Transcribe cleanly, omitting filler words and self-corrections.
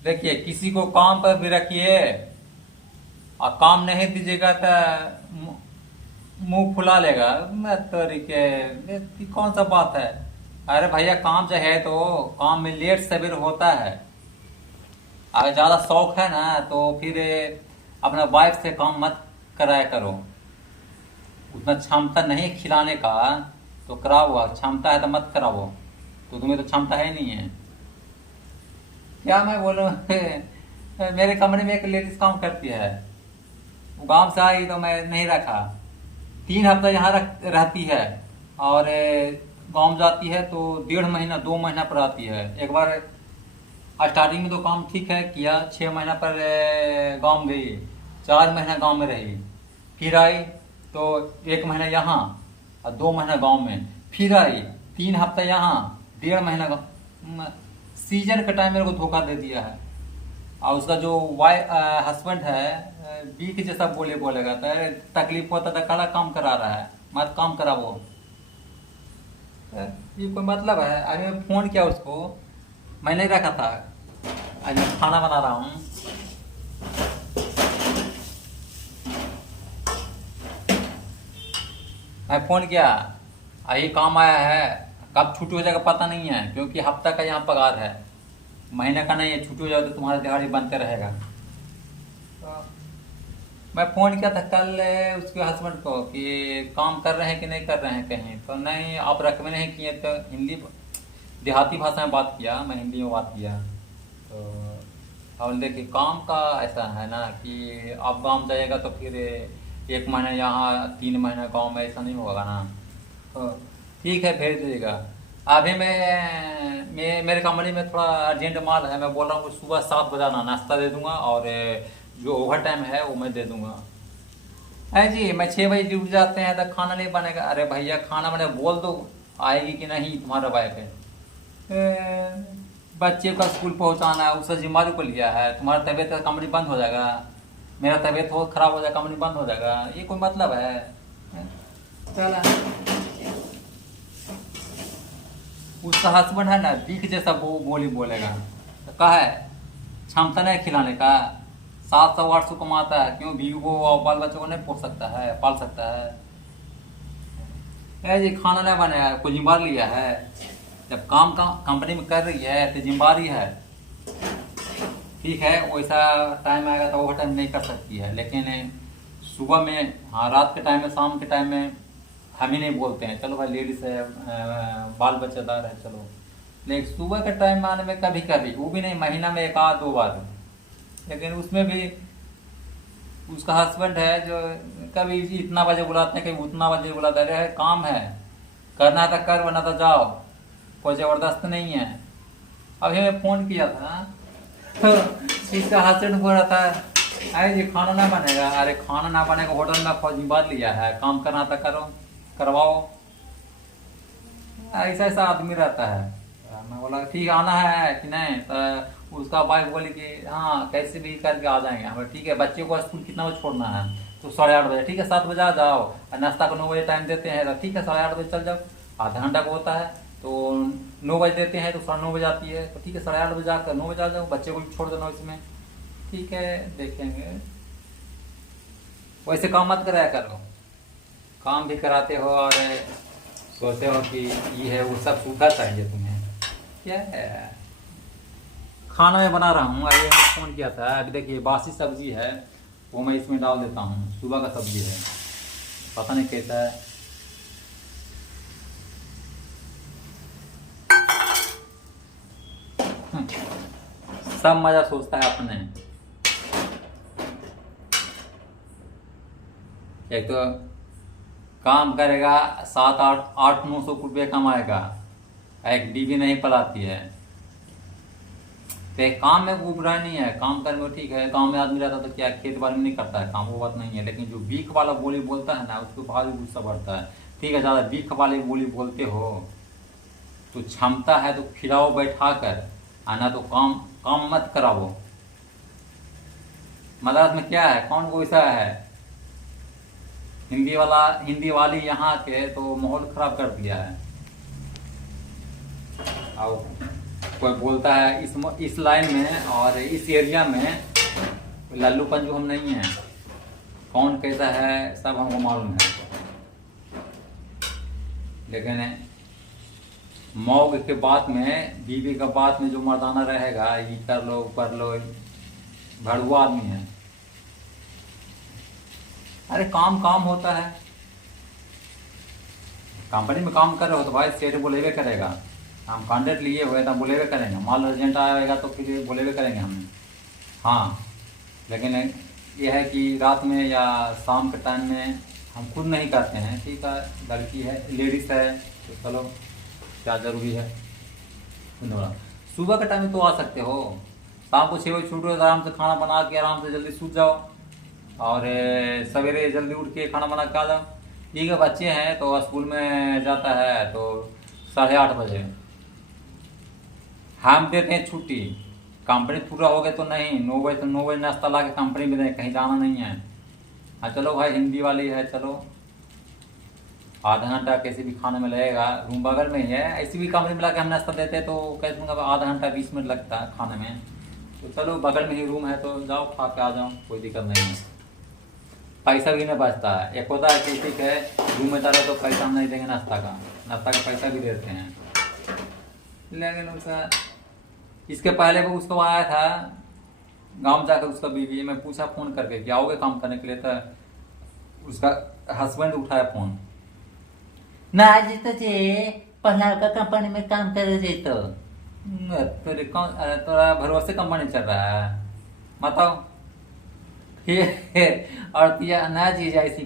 देखिए, किसी को काम पर भी रखिए और काम नहीं दीजिएगा तो मुंह फुला लेगा। मैं तरीके ये कौन सा बात है। अरे भैया, काम जो है तो काम में लेट सवेर होता है। अगर ज्यादा शौक है ना तो फिर अपना वाइफ से काम मत कराया करो। उतना क्षमता नहीं खिलाने का तो कराओ, क्षमता है तो मत कराओ। तो तुम्हें तो क्षमता है नहीं है। क्या मैं बोलूँ मेरे कमरे में एक लेडीज काम करती है। वो गांव से आई तो मैं नहीं रखा। 3 हफ्ता यहाँ रहती है और गांव जाती है तो 1.5 महीना 2 महीना पर आती है। एक बार स्टार्टिंग में तो काम ठीक है किया, 6 महीना पर गांव गई, 4 महीना गांव में रही। फिर आई तो 1 महीना यहाँ और 2 महीना गांव में। फिर आई 3 हफ्ता यहाँ, 1.5 महीना सीजन का टाइम मेरे को धोखा दे दिया है। और उसका जो हस्बैंड है बीक जैसा बोलेगा तो तकलीफ होता था, कड़ा काम करा रहा है, मत काम करा वो। ये कोई मतलब है। अभी मैं फोन किया उसको, मैं नहीं रखा था, आज मैं खाना बना रहा हूँ। मैं फोन किया, ये काम आया है, कब छुट्टी हो जाएगा पता नहीं है, क्योंकि हफ्ता का यहाँ पगार है, महीने का नहीं है। छुट्टी हो जाए तो तुम्हारा दिहाड़ी बनते रहेगा। तो मैं फ़ोन किया था कल उसके हस्बैंड को कि काम कर रहे हैं कि नहीं कर रहे हैं कहीं, तो नहीं आप रकबे नहीं किए। तो हिंदी देहाती भाषा में बात किया, मैं हिंदी में बात किया। तो हम देखिए काम का ऐसा है ना कि आप गांव जाइएगा तो फिर 1 महीना यहाँ 3 महीना गांव में, ऐसा नहीं होगा ना। तो ठीक है, भेज दीजिएगा। अभी मैं मेरे कंपनी में थोड़ा अर्जेंट माल है, मैं बोल रहा हूँ सुबह 7 बजे आना, नाश्ता दे दूंगा और जो ओवर टाइम है वो मैं दे दूंगा। है जी, मैं 6 बजे ड्यूटी जाते हैं तो खाना नहीं बनेगा। अरे भैया, खाना बने बोल दो, आएगी कि नहीं तुम्हारा वाइफ है। बच्चे का स्कूल पहुंचाना है, उसका जिम्मेदारी को लिया है। तुम्हारा तबीयत है कंपनी बंद हो जाएगा, मेरा तबीयत हो खराब हो जाएगा कंपनी बंद हो जाएगा, ये कोई मतलब है। चला, उसका हस्बैंड है ना बीक जैसा बोली बोलेगा। तो कहा है क्षमता नहीं खिलाने का, 700 800 कमाता है, क्यों बीवी को और बाल बच्चों को नहीं पोस सकता है, पाल सकता है। जी खाना नहीं बनाया, कोई जिम्मेदारी लिया है। जब काम का कंपनी में कर रही है तो जिम्मेदारी है। ठीक है, वैसा टाइम आएगा तो ओवर टाइम नहीं कर सकती है, लेकिन सुबह में, हाँ रात के टाइम में, शाम के टाइम में हम ही नहीं बोलते हैं चलो भाई लेडीज है, बाल बच्चेदार है चलो। लेकिन सुबह के टाइम में आने में कभी कभी, वो भी नहीं महीना में 1 आध 2 बार, लेकिन उसमें भी उसका हस्बैंड है जो कभी इतना बजे बुलाते हैं, कभी उतना बजे बुलाते हैं। काम है, करना था कर, वरना तो जाओ, कोई जबरदस्त नहीं है। अभी मैं फोन किया था तो इसका हस्बैंड बोल रहा था अरे जी खाना ना बनेगा। अरे खाना ना बनेगा, होटल में फौजी बात लिया है, काम करना था करो, करवाओ। ऐसा ऐसा आदमी रहता है। मैं बोला ठीक आना है कि नहीं, तो उसका वाइफ बोली कि हाँ कैसे भी करके आ जाएंगे। हम ठीक है, बच्चे को स्कूल कितना बजे छोड़ना है, तो 8:30 बजे। ठीक है 7 बजे आ जाओ, और नाश्ता को 9 बजे टाइम देते हैं, तो ठीक है 8:30 बजे चल जाओ। आधा घंटा का होता है तो 9 बजे देते हैं, तो 9:30 बजे आती है, तो ठीक है 8:30 बजे जाकर 9 बजे आ जाओ, बच्चे को भी छोड़ देना इसमें। ठीक है देखेंगे। वैसे काम मत कराया करो, काम भी कराते हो और सोचते हो कि ये है वो सब सूखा चाहिए तुम्हें, क्या है। खाना मैं बना रहा हूँ, अभी मैं फ़ोन किया था। अभी देखिए बासी सब्जी है, वो मैं इसमें डाल देता हूँ, सुबह का सब्जी है, पता नहीं कैसा है। सब मज़ा सोचता है अपने। एक तो काम करेगा 7 8 8 900 रुपये कमाएगा, एक बीवी नहीं पलाती है। तो एक काम में वो बुराई नहीं है, काम करने में ठीक है। गांव में आदमी रहता तो क्या खेत बाड़ी में नहीं करता है काम, वो बात नहीं है। लेकिन जो बीख वाला बोली बोलता है ना, उसको भारी गुस्सा बढ़ता है। ठीक है, ज़्यादा बीख वाले बोली बोलते हो तो क्षमता है तो खिलाओ बैठा कर, आना तो काम काम मत कराओ। मद्रास में क्या है, कौन को ऐसा है, हिंदी वाली यहाँ के तो माहौल खराब कर दिया है। आओ कोई बोलता है इस लाइन में और इस एरिया में लल्लू पंजू हम नहीं हैं, कौन कैसा है सब हमको मालूम है। लेकिन मौग के बात में, बीवी का बात में जो मर्दाना रहेगा, ये कर लो, भड़ुआ आदमी है। अरे काम काम होता है, कंपनी में काम कर रहे हो तो भाई सेठ बोलेबे करेगा। हम कॉन्ट्रैक्ट लिए हुए तो बुलेवे करेंगे, माल अर्जेंट आएगा तो फिर बुलेवे करेंगे हमें। हाँ, लेकिन यह है कि रात में या शाम के टाइम में हम खुद नहीं करते हैं। ठीक है, लड़की है, लेडीज़ है तो चलो, क्या ज़रूरी है। सुबह के टाइम में तो आ सकते हो, शाम को 6 बजे छूट रहे, आराम से खाना बना के आराम से जल्दी सूत जाओ और सवेरे जल्दी उठ के खाना बना के आ जाओ। ठीक है, बच्चे हैं तो स्कूल में जाता है तो 8:30 बजे हम देते हैं छुट्टी। कंपनी पूरा हो गए तो नहीं, 9 बजे तो 9 बजे नाश्ता ला के कंपनी में दें, कहीं जाना नहीं है। हाँ चलो भाई, हिंदी वाली है, चलो आधा घंटा कैसे भी खाने में लगेगा, रूम बगल में ही है। ऐसी भी कंपनी में ला के हम नाश्ता देते हैं तो कह दूँगा आधा घंटा 20 मिनट लगता है खाने में, तो चलो बगल में ही रूम है तो जाओ खा के आ जाओ, कोई दिक्कत नहीं है। पैसा भी नहीं बचता है। एक होता है कि ठीक है रूम में रहे तो पैसा हम नहीं देंगे, नाश्ता का पैसा भी देते हैं। लेकिन उसका इसके पहले वो उसको आया था गांव जाकर, उसका बीवी, मैं पूछा फ़ोन करके कि आओगे काम करने के लिए, तो उसका हस्बैंड उठाया फ़ोन, ना जीतो जे पहला का कंपनी में काम करे जेतो। तेरे कौन, तोरा भरोसे कंपनी चल रहा है, बताओ। और ना जी ऐसी